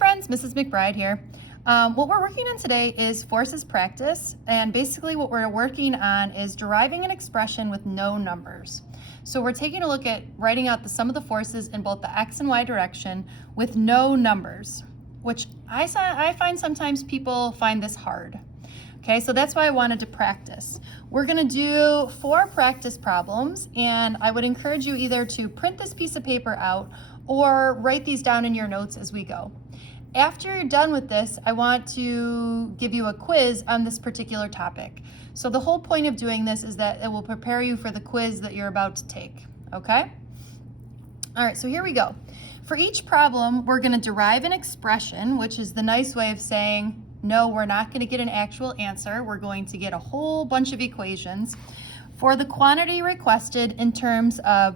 friends, Mrs. McBride here. What we're working on today is forces practice, and basically what we're working on is deriving an expression with no numbers. So we're taking a look at writing out the sum of the forces in both the x and y direction with no numbers, which I find sometimes people find this hard. Okay, so that's why I wanted to practice. We're gonna do 4 practice problems, and I would encourage you either to print this piece of paper out or write these down in your notes as we go. After you're done with this, I want to give you a quiz on this particular topic. So the whole point of doing this is that it will prepare you for the quiz that you're about to take, okay? All right, so here we go. For each problem, we're gonna derive an expression, which is the nice way of saying, no, we're not gonna get an actual answer. We're going to get a whole bunch of equations for the quantity requested in terms of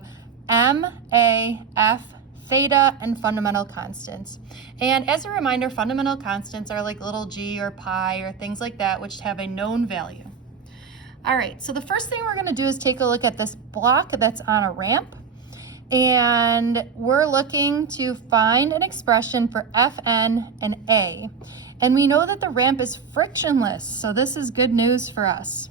m, a, f, theta, and fundamental constants. And as a reminder, fundamental constants are like little g or pi or things like that, which have a known value. All right, so the first thing we're gonna do is take a look at this block that's on a ramp. And we're looking to find an expression for Fn and A. And we know that the ramp is frictionless, so this is good news for us.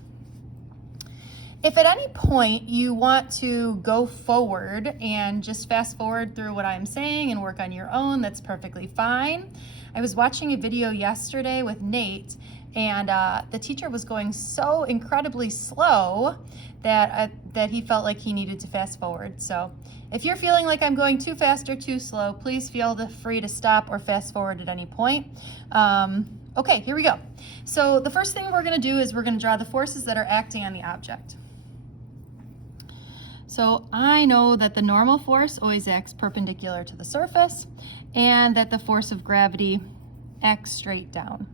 If at any point you want to go forward and just fast forward through what I'm saying and work on your own, that's perfectly fine. I was watching a video yesterday with Nate, and the teacher was going so incredibly slow that he felt like he needed to fast forward. So if you're feeling like I'm going too fast or too slow, please feel free to stop or fast forward at any point. Okay, here we go. So the first thing we're gonna do is we're gonna draw the forces that are acting on the object. So I know that the normal force always acts perpendicular to the surface and that the force of gravity acts straight down.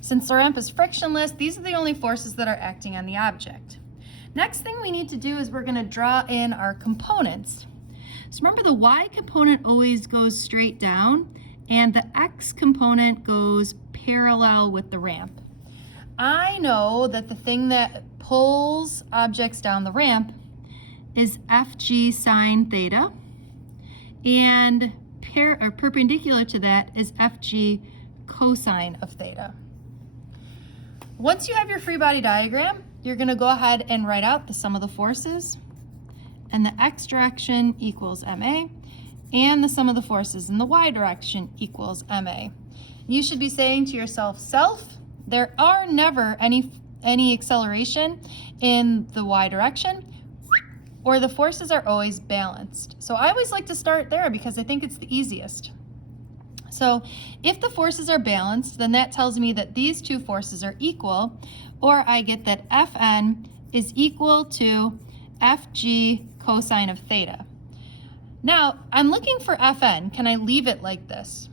Since the ramp is frictionless, these are the only forces that are acting on the object. Next thing we need to do is we're gonna draw in our components. So remember, the y component always goes straight down and the x component goes parallel with the ramp. I know that the thing that pulls objects down the ramp is FG sine theta, and perpendicular to that is FG cosine of theta. Once you have your free body diagram, you're gonna go ahead and write out the sum of the forces, and the x direction equals MA, and the sum of the forces in the y direction equals MA. You should be saying to yourself, there are never any acceleration in the y direction, or the forces are always balanced. So I always like to start there because I think it's the easiest. So if the forces are balanced, then that tells me that these two forces are equal, or I get that Fn is equal to Fg cosine of theta. Now, I'm looking for Fn. Can I leave it like this?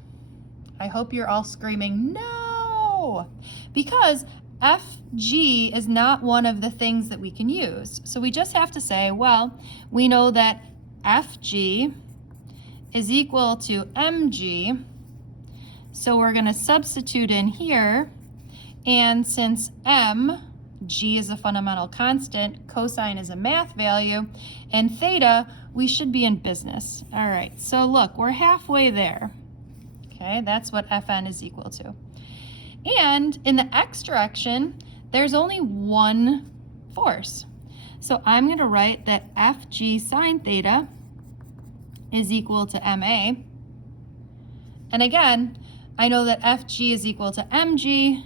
I hope you're all screaming, no, because Fg is not one of the things that we can use. So we just have to say, well, we know that Fg is equal to mg, so we're gonna substitute in here, and since g is a fundamental constant, cosine is a math value, and theta, we should be in business. All right, so look, we're halfway there. Okay, that's what Fn is equal to. And in the x direction, there's only one force. So I'm going to write that Fg sine theta is equal to MA. And again, I know that Fg is equal to mg.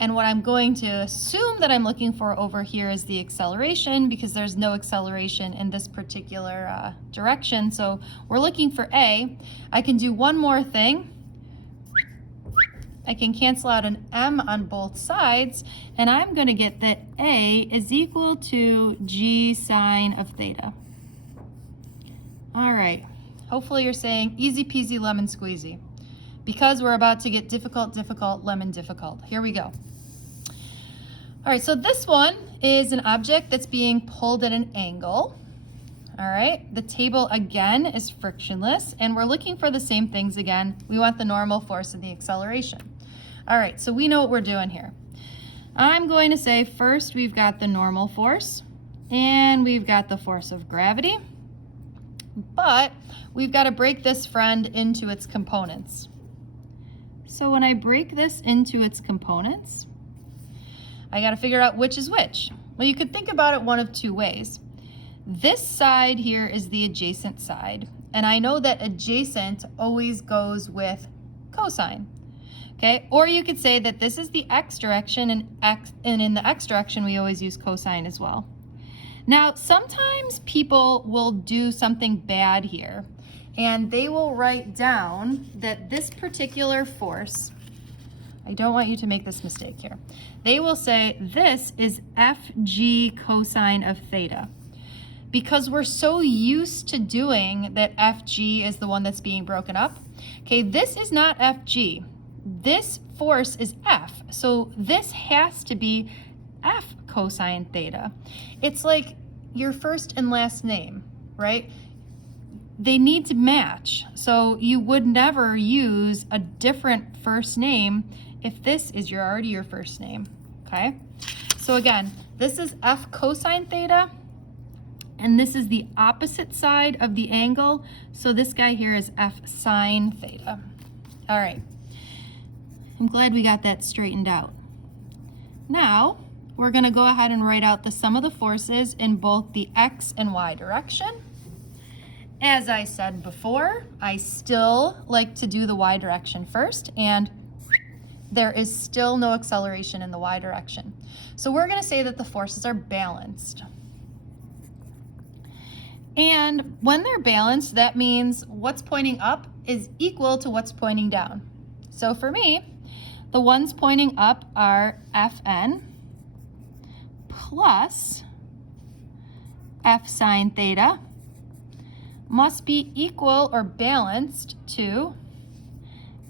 And what I'm going to assume that I'm looking for over here is the acceleration, because there's no acceleration in this particular direction. So we're looking for A. I can do one more thing. I can cancel out an m on both sides, and I'm going to get that A is equal to g sine of theta. All right, hopefully you're saying easy peasy lemon squeezy, because we're about to get difficult, lemon difficult. Here we go. All right, so this one is an object that's being pulled at an angle. All right, the table again is frictionless, and we're looking for the same things again. We want the normal force and the acceleration. All right, so we know what we're doing here. I'm going to say first we've got the normal force, and we've got the force of gravity. But we've got to break this friend into its components. So when I break this into its components, I got to figure out which is which. Well, you could think about it one of two ways. This side here is the adjacent side, and I know that adjacent always goes with cosine. Okay, or you could say that this is the x direction, and in the x direction we always use cosine as well. Now, sometimes people will do something bad here, and they will write down that this particular force, I don't want you to make this mistake here. They will say this is Fg cosine of theta. Because we're so used to doing that Fg is the one that's being broken up. Okay, this is not Fg. This force is F, so this has to be F cosine theta. It's like your first and last name, right? They need to match. So you would never use a different first name if this is already your first name, okay? So again, this is F cosine theta, and this is the opposite side of the angle. So this guy here is F sine theta. All right, I'm glad we got that straightened out. Now, we're gonna go ahead and write out the sum of the forces in both the X and Y direction. As I said before, I still like to do the Y direction first, and there is still no acceleration in the Y direction. So we're gonna say that the forces are balanced. And when they're balanced, that means what's pointing up is equal to what's pointing down. So for me, the ones pointing up are Fn plus F sine theta must be equal or balanced to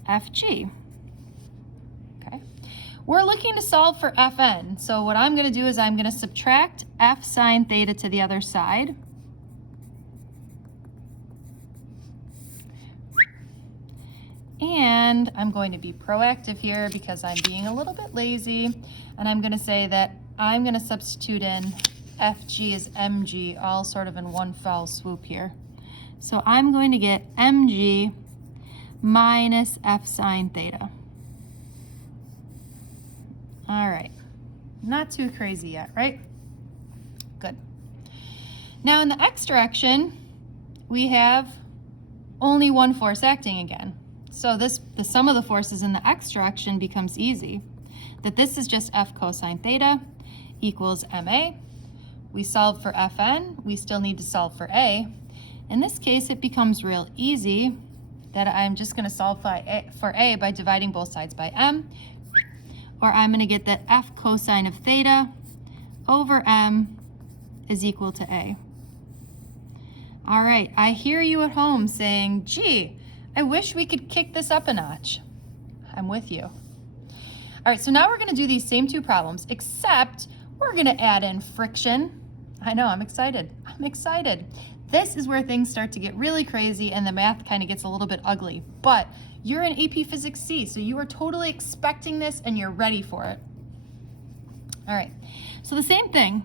Fg. Okay. We're looking to solve for Fn. So what I'm going to do is I'm going to subtract F sine theta to the other side. And I'm going to be proactive here because I'm being a little bit lazy. And I'm going to say that I'm going to substitute in Fg as mg, all sort of in one fell swoop here. So I'm going to get mg minus F sine theta. All right, not too crazy yet, right? Good. Now in the x direction, we have only one force acting again. So the sum of the forces in the x direction becomes easy. That this is just F cosine theta equals ma. We solve for Fn, we still need to solve for a. In this case, it becomes real easy that I'm just going to solve for a by dividing both sides by m, or I'm going to get that F cosine of theta over m is equal to a. All right, I hear you at home saying, gee, I wish we could kick this up a notch. I'm with you. All right, so now we're going to do these same two problems, except we're going to add in friction. I know, I'm excited. I'm excited. This is where things start to get really crazy and the math kind of gets a little bit ugly. But you're in AP Physics C, so you are totally expecting this and you're ready for it. All right, so the same thing.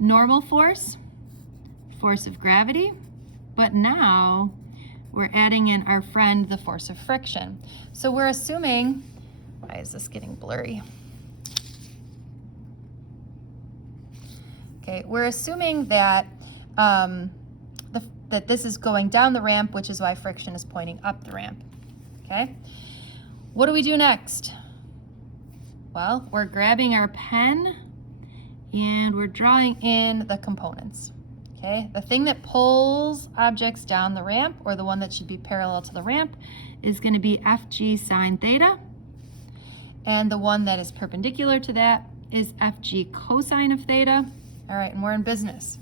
Normal force, force of gravity, but now we're adding in our friend, the force of friction. So we're assuming, why is this getting blurry? Okay, we're assuming that that this is going down the ramp, which is why friction is pointing up the ramp. Okay, what do we do next? Well, we're grabbing our pen and we're drawing in the components. Okay, the thing that pulls objects down the ramp, or the one that should be parallel to the ramp, is going to be Fg sine theta. And the one that is perpendicular to that is Fg cosine of theta. All right, and we're in business.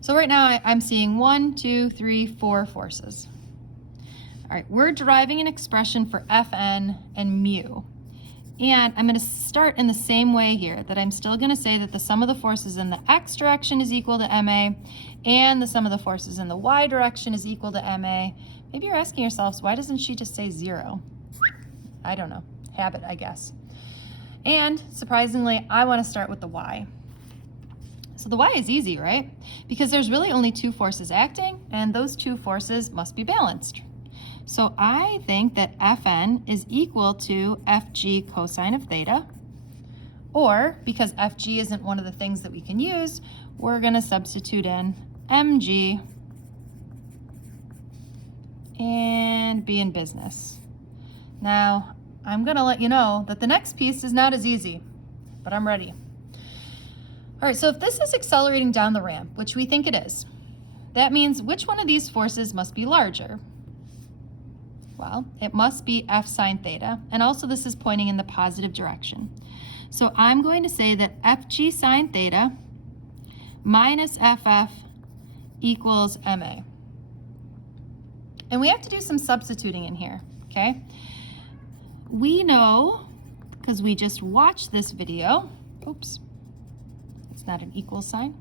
So right now I'm seeing 1, 2, 3, 4 forces. All right, we're deriving an expression for Fn and mu. And I'm going to start in the same way here, that I'm still going to say that the sum of the forces in the x direction is equal to ma, and the sum of the forces in the y direction is equal to ma. Maybe you're asking yourselves, why doesn't she just say 0? I don't know, habit, I guess. And surprisingly, I want to start with the y. So So the y is easy, right? Because there's really only two forces acting, and those two forces must be balanced. So I think that Fn is equal to Fg cosine of theta, or because Fg isn't one of the things that we can use, we're going to substitute in Mg and be in business. Now, I'm going to let you know that the next piece is not as easy, but I'm ready. All right, so if this is accelerating down the ramp, which we think it is, that means which one of these forces must be larger? Well, it must be F sine theta, and also this is pointing in the positive direction. So I'm going to say that Fg sine theta minus Ff equals Ma. And we have to do some substituting in here, okay? We know, because we just watched this video, oops, it's not an equal sign,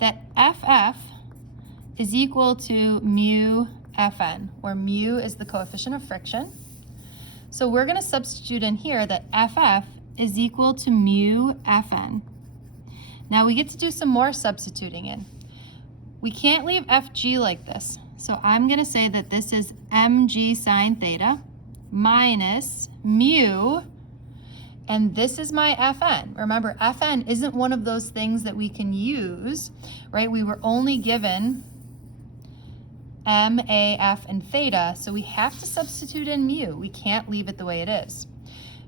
that Ff is equal to mu Fn, where mu is the coefficient of friction. So we're going to substitute in here that Ff is equal to mu Fn. Now we get to do some more substituting in. We can't leave Fg like this. So I'm going to say that this is Mg sine theta minus mu, and this is my Fn. Remember, Fn isn't one of those things that we can use, right? We were only given M, A, F, and theta, so we have to substitute in mu. We can't leave it the way it is.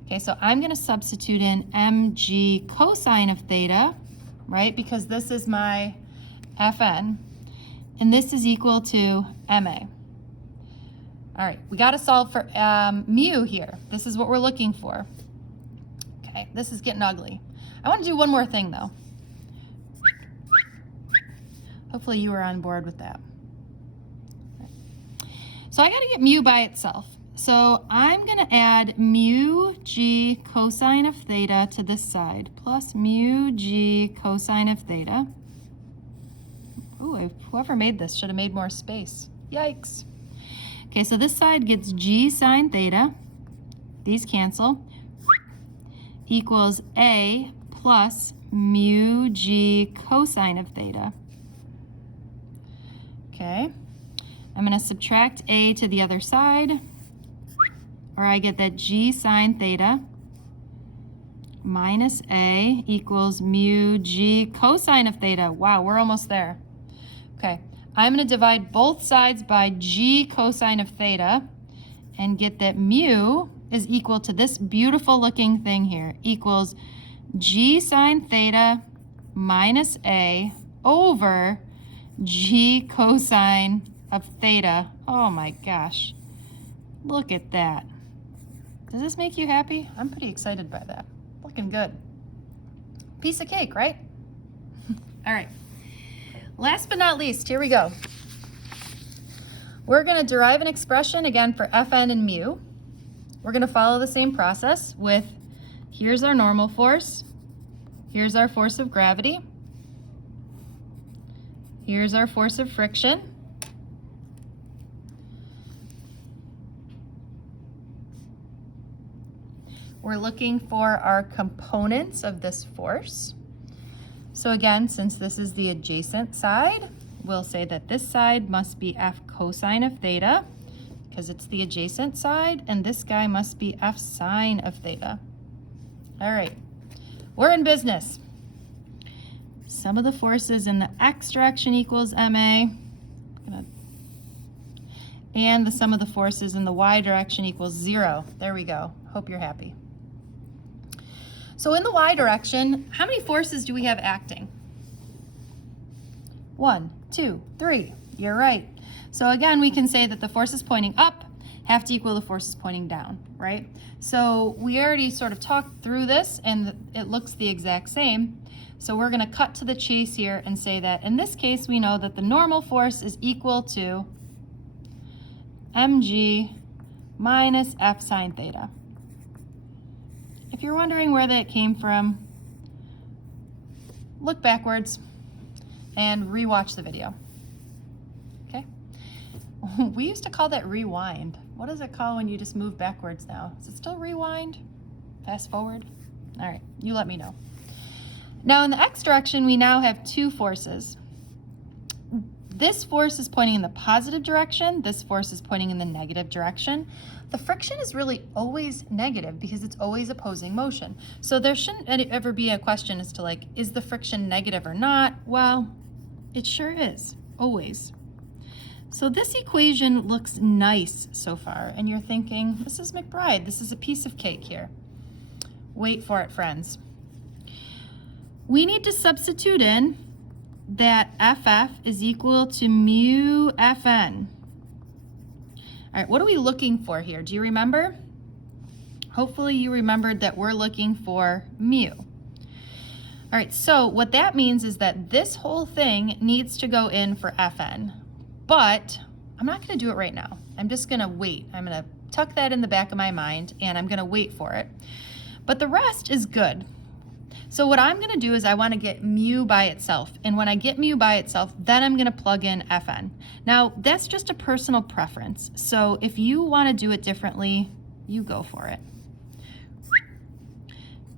Okay, so I'm going to substitute in Mg cosine of theta, right? Because this is my Fn, and this is equal to Ma. All right, we got to solve for mu here. This is what we're looking for. Okay, this is getting ugly. I want to do one more thing, though. Hopefully you were on board with that. So I got to get mu by itself. So I'm going to add mu g cosine of theta to this side, plus mu g cosine of theta. Ooh, whoever made this should have made more space. Yikes. Okay, so this side gets g sine theta. These cancel. Equals a plus mu g cosine of theta. Okay. I'm going to subtract a to the other side, or I get that g sine theta minus a equals mu g cosine of theta. Wow, we're almost there. Okay, I'm going to divide both sides by g cosine of theta and get that mu is equal to this beautiful looking thing here, equals g sine theta minus a over g cosine of theta. Oh my gosh, look at that. Does this make you happy? I'm pretty excited by that. Looking good. Piece of cake, right? All right, last but not least, here we go. We're going to derive an expression again for Fn and mu. We're going to follow the same process with, here's our normal force, here's our force of gravity, here's our force of friction, we're looking for our components of this force. So again, since this is the adjacent side, we'll say that this side must be F cosine of theta, because it's the adjacent side, and this guy must be F sine of theta. All right, we're in business. Sum of the forces in the x direction equals Ma, and the sum of the forces in the y direction equals 0. There we go. Hope you're happy. So in the y direction, how many forces do we have acting? 1, 2, 3. You're right. So again, we can say that the forces pointing up have to equal the forces pointing down, right? So we already sort of talked through this, and it looks the exact same. So we're going to cut to the chase here and say that in this case, we know that the normal force is equal to mg minus F sine theta. If you're wondering where that came from, look backwards and rewatch the video. Okay? We used to call that rewind. What is it called when you just move backwards now? Is it still rewind? Fast forward? All right, you let me know. Now in the x direction, we now have two forces. This force is pointing in the positive direction. This force is pointing in the negative direction. The friction is really always negative because it's always opposing motion. So there shouldn't ever be a question as to like, is the friction negative or not? Well, it sure is, always. So this equation looks nice so far, and you're thinking, Mrs. McBride, this is a piece of cake here. Wait for it, friends. We need to substitute in that FF is equal to mu Fn. All right, what are we looking for here? Do you remember? Hopefully you remembered that we're looking for mu. All right, so what that means is that this whole thing needs to go in for Fn, but I'm not gonna do it right now. I'm just gonna wait. I'm gonna tuck that in the back of my mind and I'm gonna wait for it. But the rest is good. So what I'm gonna do is I wanna get mu by itself. And when I get mu by itself, then I'm gonna plug in Fn. Now, that's just a personal preference. So if you wanna do it differently, you go for it.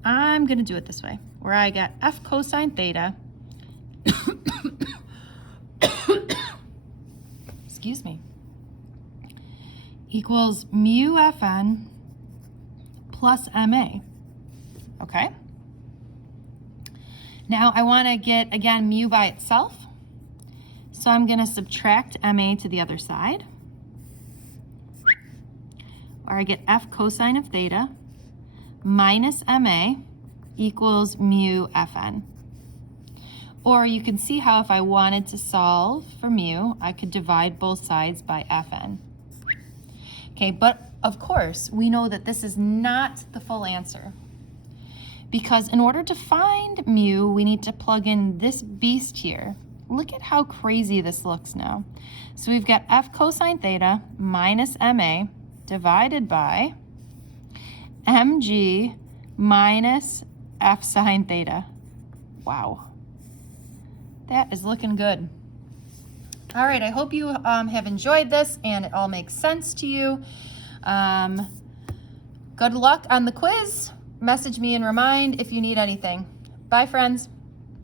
I'm gonna do it this way, where I got F cosine theta, excuse me, equals mu Fn plus Ma, okay? Now I want to get, again, mu by itself. So I'm going to subtract Ma to the other side. Or I get F cosine of theta minus Ma equals mu Fn. Or you can see how if I wanted to solve for mu, I could divide both sides by Fn. Okay, but of course, we know that this is not the full answer. Because in order to find mu, we need to plug in this beast here. Look at how crazy this looks now. So we've got F cosine theta minus Ma divided by Mg minus F sine theta. Wow. That is looking good. All right, I hope you have enjoyed this and it all makes sense to you. Good luck on the quiz. Message me and remind if you need anything. Bye, friends.